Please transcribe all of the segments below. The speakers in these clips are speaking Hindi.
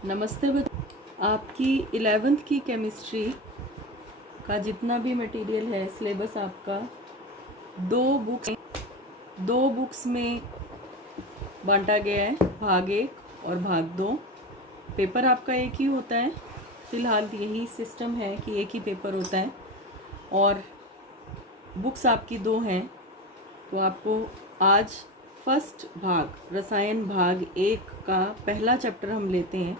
नमस्ते बच्चों। आपकी 11th की केमिस्ट्री का जितना भी मटेरियल है, सिलेबस आपका दो बुक्स में बांटा गया है, भाग 1 और भाग 2। पेपर आपका एक ही होता है, फ़िलहाल यही सिस्टम है कि एक ही पेपर होता है और बुक्स आपकी 2 हैं। तो आपको आज फर्स्ट भाग रसायन भाग 1 का पहला चैप्टर हम लेते हैं।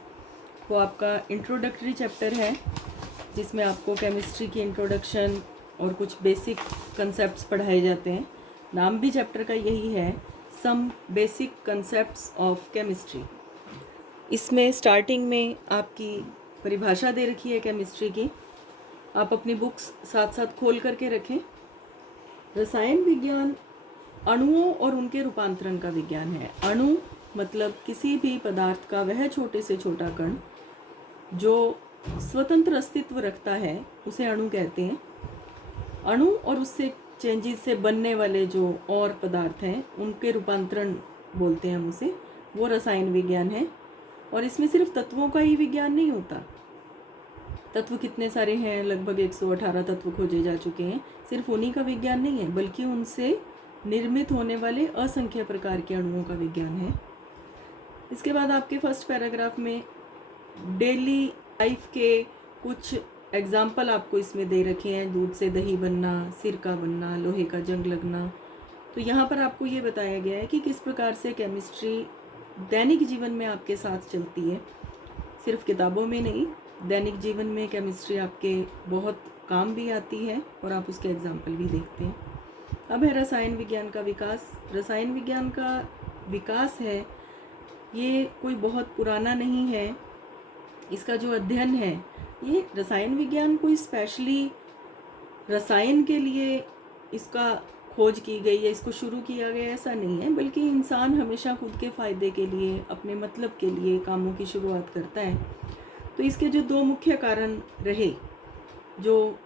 वो आपका इंट्रोडक्टरी चैप्टर है, जिसमें आपको केमिस्ट्री की इंट्रोडक्शन और कुछ बेसिक कंसेप्ट्स पढ़ाए जाते हैं। नाम भी चैप्टर का यही है, some basic concepts of chemistry. इसमें स्टार्टिंग में आपकी परिभाषा दे रखी है केमिस्ट्री की। आप अपनी बुक्स साथ साथ खोल करके रखें। रसायन विज्ञान अणुओं और उनके रूपांतरण का विज्ञान है। अणु मतलब किसी भी पदार्थ का वह छोटे से छोटा कण जो स्वतंत्र अस्तित्व रखता है, उसे अणु कहते हैं। अणु और उससे चेंजेस से बनने वाले जो और पदार्थ हैं, उनके रूपांतरण बोलते हैं हम उसे, वो रसायन विज्ञान है। और इसमें सिर्फ तत्वों का ही विज्ञान नहीं होता। तत्व कितने सारे हैं, लगभग 118 तत्व खोजे जा चुके हैं। सिर्फ उन्हीं का विज्ञान नहीं है, बल्कि उनसे निर्मित होने वाले असंख्य प्रकार के अणुओं का विज्ञान है। इसके बाद आपके फर्स्ट पैराग्राफ में डेली लाइफ के कुछ एग्जाम्पल आपको इसमें दे रखे हैं। दूध से दही बनना, सिरका बनना, लोहे का जंग लगना। तो यहाँ पर आपको ये बताया गया है कि किस प्रकार से केमिस्ट्री दैनिक जीवन में आपके साथ चलती है। सिर्फ किताबों में नहीं, दैनिक जीवन में केमिस्ट्री आपके बहुत काम भी आती है और आप उसके एग्जाम्पल भी देखते हैं। अब है रसायन विज्ञान का विकास। रसायन विज्ञान का विकास है, ये कोई बहुत पुराना नहीं है। इसका जो अध्ययन है, ये रसायन विज्ञान कोई स्पेशली रसायन के लिए इसका खोज की गई है, इसको शुरू किया गया, ऐसा नहीं है। बल्कि इंसान हमेशा खुद के फ़ायदे के लिए, अपने मतलब के लिए कामों की शुरुआत करता है। तो इसके जो 2 मुख्य कारण रहे जो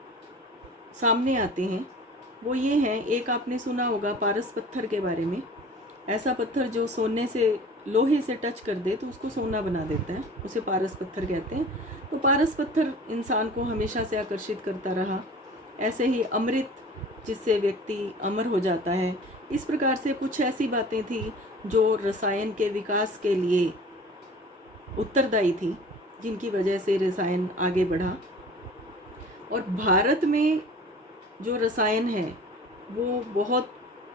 सामने आते हैं, वो ये हैं। एक आपने सुना होगा पारस पत्थर के बारे में। ऐसा पत्थर जो सोने से, लोहे से टच कर दे तो उसको सोना बना देता है, उसे पारस पत्थर कहते हैं। तो पारस पत्थर इंसान को हमेशा से आकर्षित करता रहा। ऐसे ही अमृत, जिससे व्यक्ति अमर हो जाता है। इस प्रकार से कुछ ऐसी बातें थी जो रसायन के विकास के लिए उत्तरदायी थी, जिनकी वजह से रसायन आगे बढ़ा। और भारत में जो रसायन है वो बहुत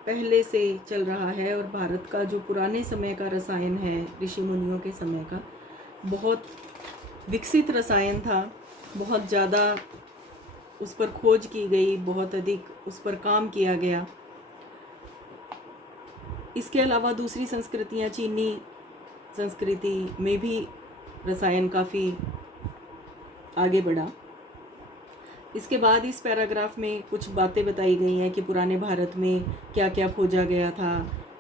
पहले से चल रहा है। और भारत का जो पुराने समय का रसायन है, ऋषि मुनियों के समय का, बहुत विकसित रसायन था। बहुत ज़्यादा उस पर खोज की गई, बहुत अधिक उस पर काम किया गया। इसके अलावा दूसरी संस्कृतियाँ, चीनी संस्कृति में भी रसायन काफ़ी आगे बढ़ा। इसके बाद इस पैराग्राफ में कुछ बातें बताई गई हैं कि पुराने भारत में क्या क्या खोजा गया था,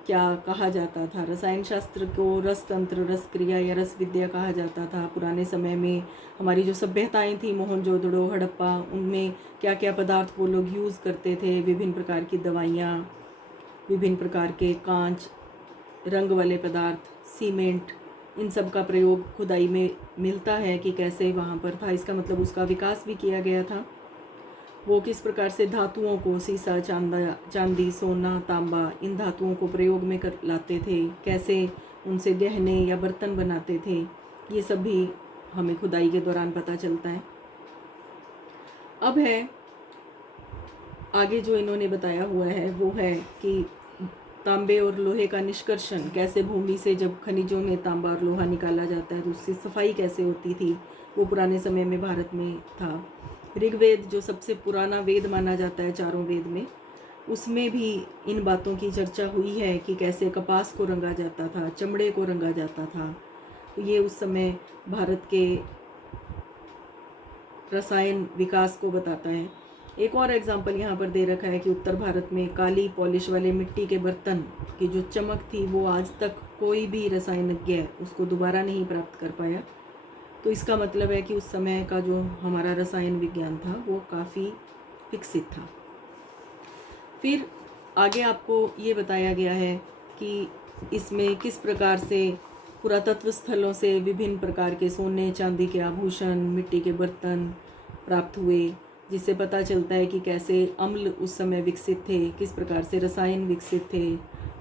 क्या कहा जाता था। रसायन शास्त्र को रस तंत्र, रस क्रिया या रस विद्या कहा जाता था। पुराने समय में हमारी जो सभ्यताएं थी, मोहनजोदड़ो, हड़प्पा, उनमें क्या क्या पदार्थ वो लोग यूज़ करते थे। विभिन्न प्रकार की दवाइयाँ, विभिन्न प्रकार के कांच, रंग वाले पदार्थ, सीमेंट, इन सब का प्रयोग खुदाई में मिलता है कि कैसे वहाँ पर था। इसका मतलब उसका विकास भी किया गया था। वो किस प्रकार से धातुओं को, सीसा, चांदी, सोना, तांबा, इन धातुओं को प्रयोग में कर लाते थे, कैसे उनसे गहने या बर्तन बनाते थे, ये सब भी हमें खुदाई के दौरान पता चलता है। अब है आगे जो इन्होंने बताया हुआ है, वो है कि तांबे और लोहे का निष्कर्षण, कैसे भूमि से जब खनिजों में तांबा और लोहा निकाला जाता है तो उससे सफाई कैसे होती थी, वो पुराने समय में भारत में था। ऋग्वेद जो सबसे पुराना वेद माना जाता है चारों वेद में, उसमें भी इन बातों की चर्चा हुई है कि कैसे कपास को रंगा जाता था, चमड़े को रंगा जाता था। तो ये उस समय भारत के रसायन विकास को बताता है। एक और एग्जाम्पल यहाँ पर दे रखा है कि उत्तर भारत में काली पॉलिश वाले मिट्टी के बर्तन की जो चमक थी, वो आज तक कोई भी रसायनज्ञ उसको दोबारा नहीं प्राप्त कर पाया। तो इसका मतलब है कि उस समय का जो हमारा रसायन विज्ञान था वो काफ़ी विकसित था। फिर आगे आपको ये बताया गया है कि इसमें किस प्रकार से पुरातत्व स्थलों से विभिन्न प्रकार के सोने चांदी के आभूषण, मिट्टी के बर्तन प्राप्त हुए, जिससे पता चलता है कि कैसे अम्ल उस समय विकसित थे, किस प्रकार से रसायन विकसित थे।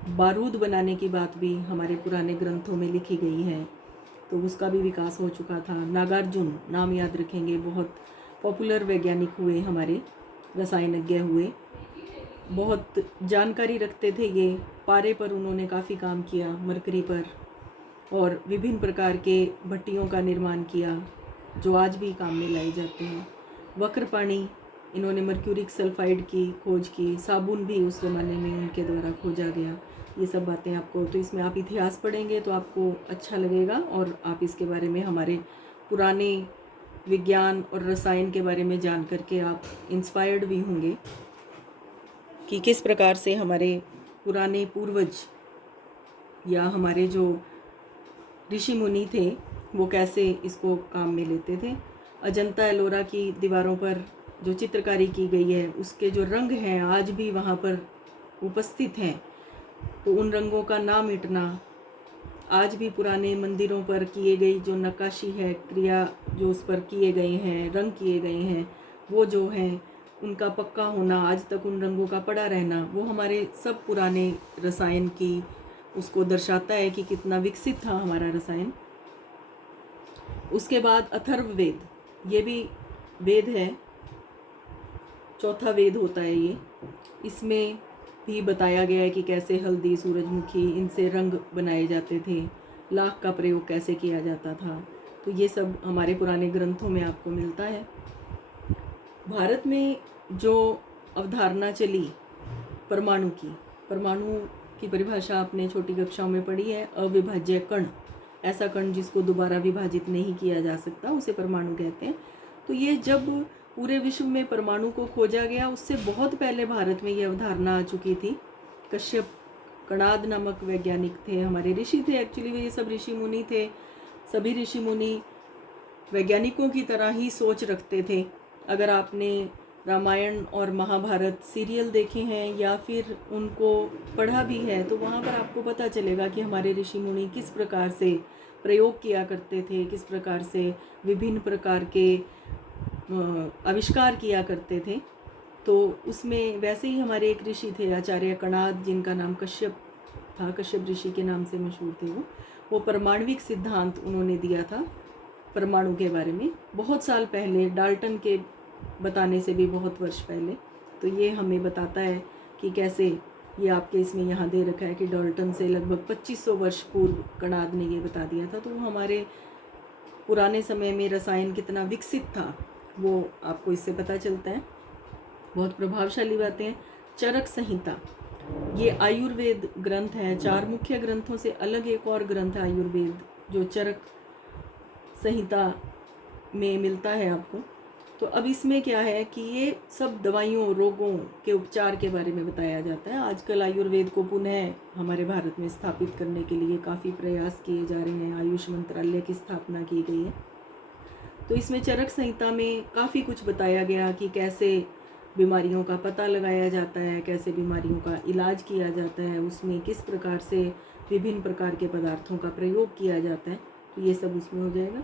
बारूद बनाने की बात भी हमारे पुराने ग्रंथों में लिखी गई है, तो उसका भी विकास हो चुका था। नागार्जुन नाम याद रखेंगे, बहुत पॉपुलर वैज्ञानिक हुए, हमारे रसायनज्ञ हुए, बहुत जानकारी रखते थे ये। पारे पर उन्होंने काफ़ी काम किया, मरकरी पर, और विभिन्न प्रकार के भट्टियों का निर्माण किया जो आज भी काम में लाए जाते हैं। वक्रपाणी, इन्होंने मर्क्यूरिक सल्फाइड की खोज की। साबुन भी उस ज़माने में उनके द्वारा खोजा गया। ये सब बातें आपको, तो इसमें आप इतिहास पढ़ेंगे तो आपको अच्छा लगेगा, और आप इसके बारे में, हमारे पुराने विज्ञान और रसायन के बारे में जान करके आप इंस्पायर्ड भी होंगे कि किस प्रकार से हमारे पुराने पूर्वज या हमारे जो ऋषि मुनि थे वो कैसे इसको काम में लेते थे। अजंता एलोरा की दीवारों पर जो चित्रकारी की गई है, उसके जो रंग हैं आज भी वहाँ पर उपस्थित हैं, तो उन रंगों का ना मिटना, आज भी पुराने मंदिरों पर किए गई जो नक्काशी है, क्रिया जो उस पर किए गए हैं, रंग किए गए हैं, वो जो हैं उनका पक्का होना, आज तक उन रंगों का पड़ा रहना, वो हमारे सब पुराने रसायन की उसको दर्शाता है कि कितना विकसित था हमारा रसायन। उसके बाद अथर्ववेद, ये भी वेद है, चौथा वेद होता है ये। इसमें भी बताया गया है कि कैसे हल्दी, सूरजमुखी, इनसे रंग बनाए जाते थे, लाख का प्रयोग कैसे किया जाता था। तो ये सब हमारे पुराने ग्रंथों में आपको मिलता है। भारत में जो अवधारणा चली परमाणु की परिभाषा आपने छोटी कक्षाओं में पढ़ी है। अविभाज्य कण, ऐसा कण जिसको दोबारा विभाजित नहीं किया जा सकता, उसे परमाणु कहते हैं। तो ये जब पूरे विश्व में परमाणु को खोजा गया, उससे बहुत पहले भारत में ये अवधारणा आ चुकी थी। कश्यप कणाद नामक वैज्ञानिक थे, हमारे ऋषि थे एक्चुअली, वे ये सब ऋषि मुनि थे। सभी ऋषि मुनि वैज्ञानिकों की तरह ही सोच रखते थे। अगर आपने रामायण और महाभारत सीरियल देखे हैं या फिर उनको पढ़ा भी है, तो वहाँ पर आपको पता चलेगा कि हमारे ऋषि मुनि किस प्रकार से प्रयोग किया करते थे, किस प्रकार से विभिन्न प्रकार के आविष्कार किया करते थे। तो उसमें वैसे ही हमारे एक ऋषि थे आचार्य कणाद, जिनका नाम कश्यप था, कश्यप ऋषि के नाम से मशहूर थे। वो परमाणविक सिद्धांत उन्होंने दिया था परमाणु के बारे में, बहुत साल पहले, डाल्टन के बताने से भी बहुत वर्ष पहले। तो ये हमें बताता है कि कैसे, ये आपके इसमें यहाँ दे रखा है कि डाल्टन से लगभग 2500 वर्ष पूर्व कणाद ने ये बता दिया था। तो हमारे पुराने समय में रसायन कितना विकसित था वो आपको इससे पता चलता है। बहुत प्रभावशाली बातें हैं। चरक संहिता, ये आयुर्वेद ग्रंथ है। 4 मुख्य ग्रंथों से अलग एक और ग्रंथ है आयुर्वेद, जो चरक संहिता में मिलता है आपको। तो अब इसमें क्या है कि ये सब दवाइयों, रोगों के उपचार के बारे में बताया जाता है। आजकल आयुर्वेद को पुनः हमारे भारत में स्थापित करने के लिए काफ़ी प्रयास किए जा रहे हैं। आयुष मंत्रालय की स्थापना की गई है। तो इसमें चरक संहिता में काफ़ी कुछ बताया गया कि कैसे बीमारियों का पता लगाया जाता है, कैसे बीमारियों का इलाज किया जाता है, उसमें किस प्रकार से विभिन्न प्रकार के पदार्थों का प्रयोग किया जाता है। तो ये सब उसमें हो जाएगा।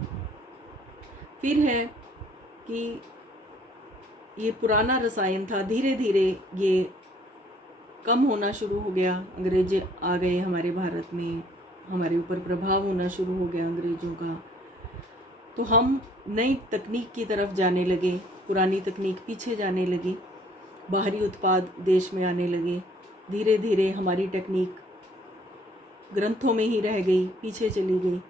फिर है कि ये पुराना रसायन था, धीरे धीरे ये कम होना शुरू हो गया। अंग्रेज आ गए हमारे भारत में, हमारे ऊपर प्रभाव होना शुरू हो गया अंग्रेज़ों का। तो हम नई तकनीक की तरफ जाने लगे, पुरानी तकनीक पीछे जाने लगी, बाहरी उत्पाद देश में आने लगे। धीरे धीरे हमारी टेक्निक ग्रंथों में ही रह गई, पीछे चली गई।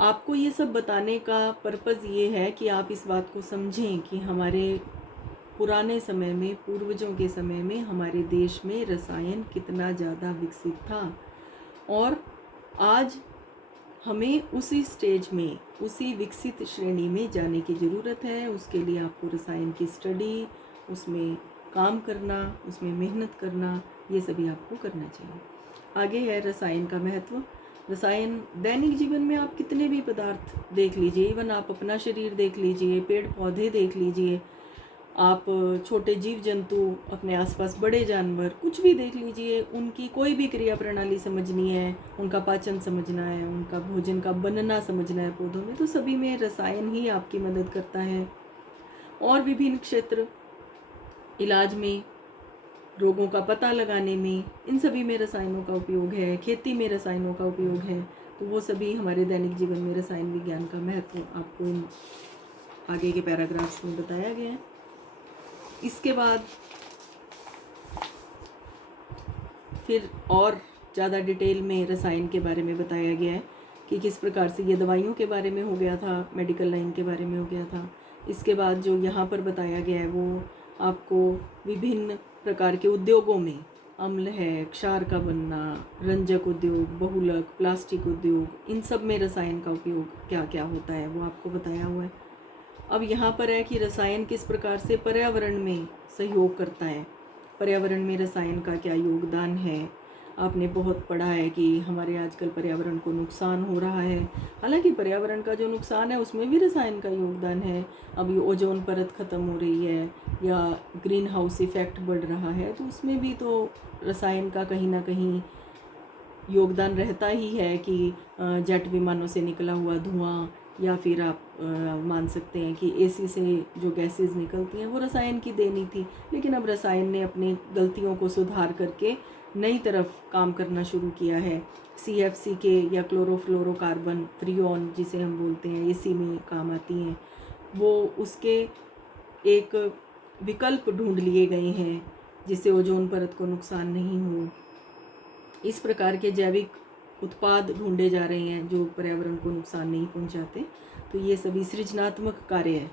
आपको ये सब बताने का पर्पज़ ये है कि आप इस बात को समझें कि हमारे पुराने समय में, पूर्वजों के समय में हमारे देश में रसायन कितना ज़्यादा विकसित था, और आज हमें उसी स्टेज में, उसी विकसित श्रेणी में जाने की ज़रूरत है। उसके लिए आपको रसायन की स्टडी, उसमें काम करना, उसमें मेहनत करना, ये सभी आपको करना चाहिए। आगे है रसायन का महत्व। रसायन दैनिक जीवन में आप कितने भी पदार्थ देख लीजिए, इवन आप अपना शरीर देख लीजिए, पेड़ पौधे देख लीजिए, आप छोटे जीव जंतु, अपने आसपास बड़े जानवर, कुछ भी देख लीजिए, उनकी कोई भी क्रिया प्रणाली समझनी है, उनका पाचन समझना है, उनका भोजन का बनना समझना है पौधों में, तो सभी में रसायन ही आपकी मदद करता है। और विभिन्न क्षेत्र, इलाज में, रोगों का पता लगाने में, इन सभी में रसायनों का उपयोग है। खेती में रसायनों का उपयोग है। तो वो सभी हमारे दैनिक जीवन में रसायन विज्ञान का महत्व आपको इन आगे के पैराग्राफ्स में बताया गया है। इसके बाद फिर और ज़्यादा डिटेल में रसायन के बारे में बताया गया है कि किस प्रकार से ये दवाइयों के बारे में हो गया था, मेडिकल लाइन के बारे में हो गया था। इसके बाद जो यहाँ पर बताया गया है वो आपको विभिन्न प्रकार के उद्योगों में, अम्ल है, क्षार का बनना, रंजक उद्योग, बहुलक, प्लास्टिक उद्योग, इन सब में रसायन का उपयोग क्या क्या होता है वो आपको बताया हुआ है। अब यहाँ पर है कि रसायन किस प्रकार से पर्यावरण में सहयोग करता है, पर्यावरण में रसायन का क्या योगदान है। आपने बहुत पढ़ा है कि हमारे आजकल पर्यावरण को नुकसान हो रहा है। हालांकि पर्यावरण का जो नुकसान है उसमें भी रसायन का योगदान है। अभी ओजोन परत ख़त्म हो रही है या ग्रीन हाउस इफेक्ट बढ़ रहा है, तो उसमें भी तो रसायन का कहीं ना कहीं योगदान रहता ही है कि जेट विमानों से निकला हुआ धुआं, या फिर आप मान सकते हैं कि एसी से जो गैसेस निकलती हैं वो रसायन की देनी थी। लेकिन अब रसायन ने अपनी गलतियों को सुधार करके नई तरफ काम करना शुरू किया है। CFC के या क्लोरोफ्लोरोकार्बन फ्रीऑन जिसे हम बोलते हैं, एसी में काम आती हैं, वो उसके एक विकल्प ढूंढ लिए गए हैं जिससे ओजोन परत को नुकसान नहीं हो। इस प्रकार के जैविक उत्पाद ढूंढे जा रहे हैं जो पर्यावरण को नुकसान नहीं पहुंचाते। तो ये सभी सृजनात्मक कार्य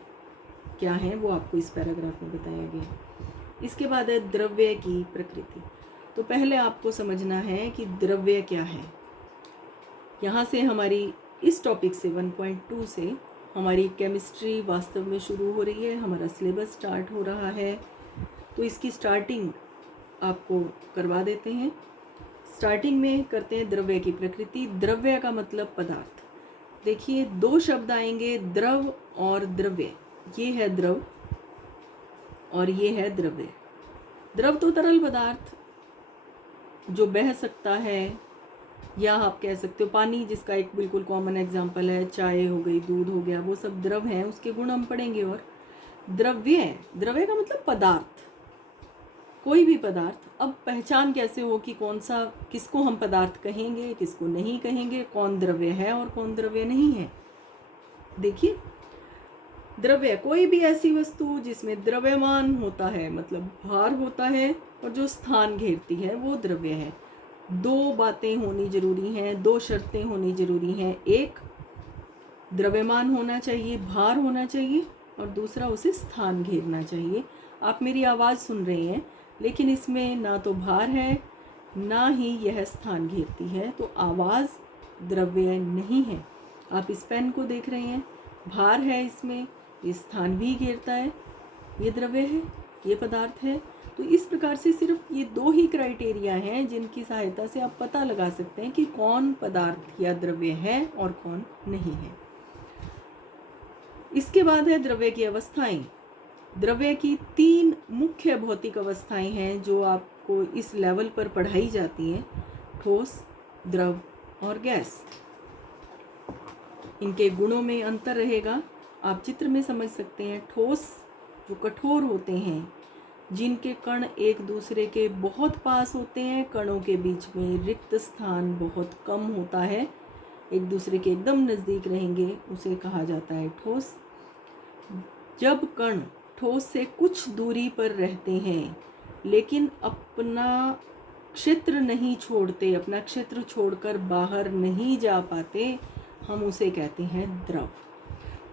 क्या हैं वो आपको इस पैराग्राफ में बताया गया। इसके बाद है द्रव्य की प्रकृति। तो पहले आपको समझना है कि द्रव्य क्या है। यहाँ से हमारी इस टॉपिक से 1.2 से हमारी केमिस्ट्री वास्तव में शुरू हो रही है, हमारा सिलेबस स्टार्ट हो रहा है। तो इसकी स्टार्टिंग आपको करवा देते हैं। स्टार्टिंग में करते हैं द्रव्य की प्रकृति। द्रव्य का मतलब पदार्थ। देखिए, दो शब्द आएंगे, द्रव और द्रव्य। ये है द्रव और ये है द्रव्य। द्रव तो तरल पदार्थ जो बह सकता है, या आप कह सकते हो पानी, जिसका एक बिल्कुल कॉमन एग्जांपल है, चाय हो गई, दूध हो गया, वो सब द्रव हैं, उसके गुण हम पढ़ेंगे। और द्रव्य, द्रव्य का मतलब पदार्थ, कोई भी पदार्थ। अब पहचान कैसे हो कि कौन सा, किसको हम पदार्थ कहेंगे, किसको नहीं कहेंगे, कौन द्रव्य है और कौन द्रव्य नहीं है। देखिए, द्रव्य कोई भी ऐसी वस्तु जिसमें द्रव्यमान होता है, मतलब भार होता है, और जो स्थान घेरती है वो द्रव्य है। दो बातें होनी जरूरी हैं, दो शर्तें होनी जरूरी हैं। एक, द्रव्यमान होना चाहिए, भार होना चाहिए, और दूसरा, उसे स्थान घेरना चाहिए। आप मेरी आवाज़ सुन रहे हैं, लेकिन इसमें ना तो भार है ना ही यह स्थान घेरती है, तो आवाज़ द्रव्य नहीं है। आप इस पेन को देख रहे हैं, भार है इसमें, ये स्थान भी घेरता है, ये द्रव्य है, ये पदार्थ है। तो इस प्रकार से सिर्फ ये दो ही क्राइटेरिया हैं जिनकी सहायता से आप पता लगा सकते हैं कि कौन पदार्थ या द्रव्य है और कौन नहीं है। इसके बाद है द्रव्य की अवस्थाएं। द्रव्य की 3 मुख्य भौतिक अवस्थाएं हैं जो आपको इस लेवल पर पढ़ाई जाती हैं: ठोस, द्रव और गैस। इनके गुणों में अंतर रहेगा, आप चित्र में समझ सकते हैं। ठोस जो कठोर होते हैं, जिनके कण एक दूसरे के बहुत पास होते हैं, कणों के बीच में रिक्त स्थान बहुत कम होता है, एक दूसरे के एकदम नज़दीक रहेंगे, उसे कहा जाता है ठोस। जब कण ठोस से कुछ दूरी पर रहते हैं लेकिन अपना क्षेत्र नहीं छोड़ते, अपना क्षेत्र छोड़कर बाहर नहीं जा पाते, हम उसे कहते हैं द्रव।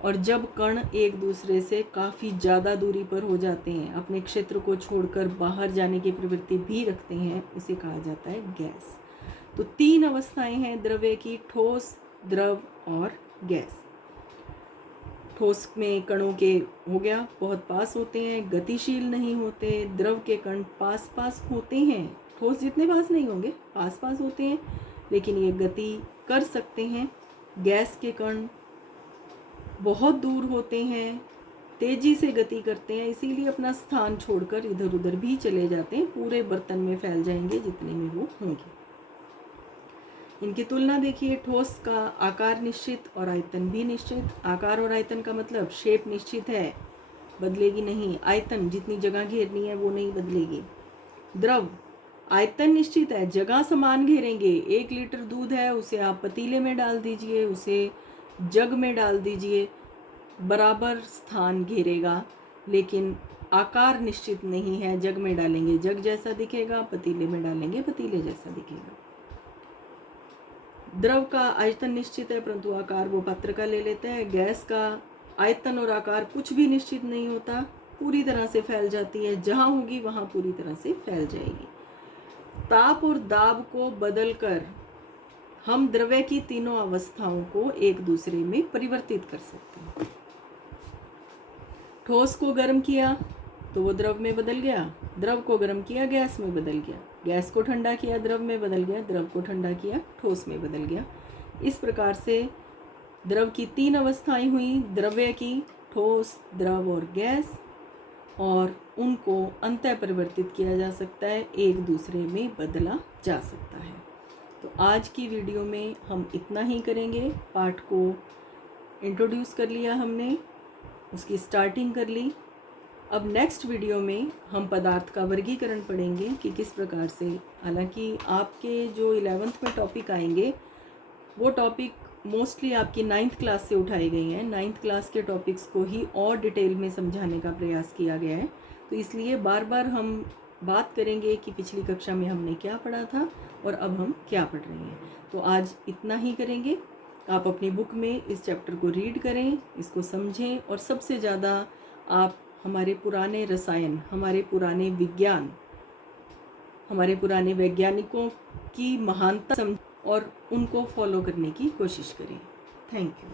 और जब कण एक दूसरे से काफ़ी ज़्यादा दूरी पर हो जाते हैं, अपने क्षेत्र को छोड़कर बाहर जाने की प्रवृत्ति भी रखते हैं, उसे कहा जाता है गैस। तो 3 अवस्थाएं हैं द्रव्य की: ठोस, द्रव और गैस। ठोस में कणों के हो गया बहुत पास होते हैं, गतिशील नहीं होते। द्रव के कण पास पास होते हैं, ठोस जितने पास नहीं होंगे, पास पास होते हैं, लेकिन ये गति कर सकते हैं। गैस के कण बहुत दूर होते हैं, तेजी से गति करते हैं, इसीलिए अपना स्थान छोड़कर इधर उधर भी चले जाते हैं, पूरे बर्तन में फैल जाएंगे जितने में वो होंगे। इनकी तुलना देखिए, ठोस का आकार निश्चित और आयतन भी निश्चित। आकार और आयतन का मतलब शेप निश्चित है, बदलेगी नहीं। आयतन जितनी जगह घेरनी है वो नहीं बदलेगी। द्रव आयतन निश्चित है, जगह समान घेरेंगे। 1 लीटर दूध है, उसे आप पतीले में डाल दीजिए, उसे जग में डाल दीजिए, बराबर स्थान घेरेगा। लेकिन आकार निश्चित नहीं है, जग में डालेंगे जग जैसा दिखेगा, पतीले में डालेंगे पतीले जैसा दिखेगा। द्रव का आयतन निश्चित है, परंतु आकार वो पात्र का ले लेता है। गैस का आयतन और आकार कुछ भी निश्चित नहीं होता, पूरी तरह से फैल जाती है, जहां होगी वहां पूरी तरह से फैल जाएगी। ताप और दाब को बदलकर हम द्रव्य की तीनों अवस्थाओं को एक दूसरे में परिवर्तित कर सकते हैं। ठोस को गर्म किया तो वो द्रव में बदल गया, द्रव को गर्म किया गैस में बदल गया, गैस को ठंडा किया द्रव में बदल गया, द्रव को ठंडा किया ठोस में बदल गया। इस प्रकार से द्रव की 3 अवस्थाएं हुई, द्रव्य की, ठोस, द्रव और गैस, और उनको अंतः परिवर्तित किया जा सकता है, एक दूसरे में बदला जा सकता है। तो आज की वीडियो में हम इतना ही करेंगे। पाठ को इंट्रोड्यूस कर लिया हमने, उसकी स्टार्टिंग कर ली। अब नेक्स्ट वीडियो में हम पदार्थ का वर्गीकरण पढ़ेंगे कि किस प्रकार से, हालांकि आपके जो 11th में टॉपिक आएंगे वो टॉपिक मोस्टली आपकी 9th क्लास से उठाए गए हैं। 9th क्लास के टॉपिक्स को ही और डिटेल में समझाने का प्रयास किया गया है, तो इसलिए बार बार हम बात करेंगे कि पिछली कक्षा में हमने क्या पढ़ा था और अब हम क्या पढ़ रहे हैं। तो आज इतना ही करेंगे। आप अपनी बुक में इस चैप्टर को रीड करें, इसको समझें, और सबसे ज़्यादा आप हमारे पुराने रसायन, हमारे पुराने विज्ञान, हमारे पुराने वैज्ञानिकों की महानता समझें और उनको फॉलो करने की कोशिश करें। Thank you.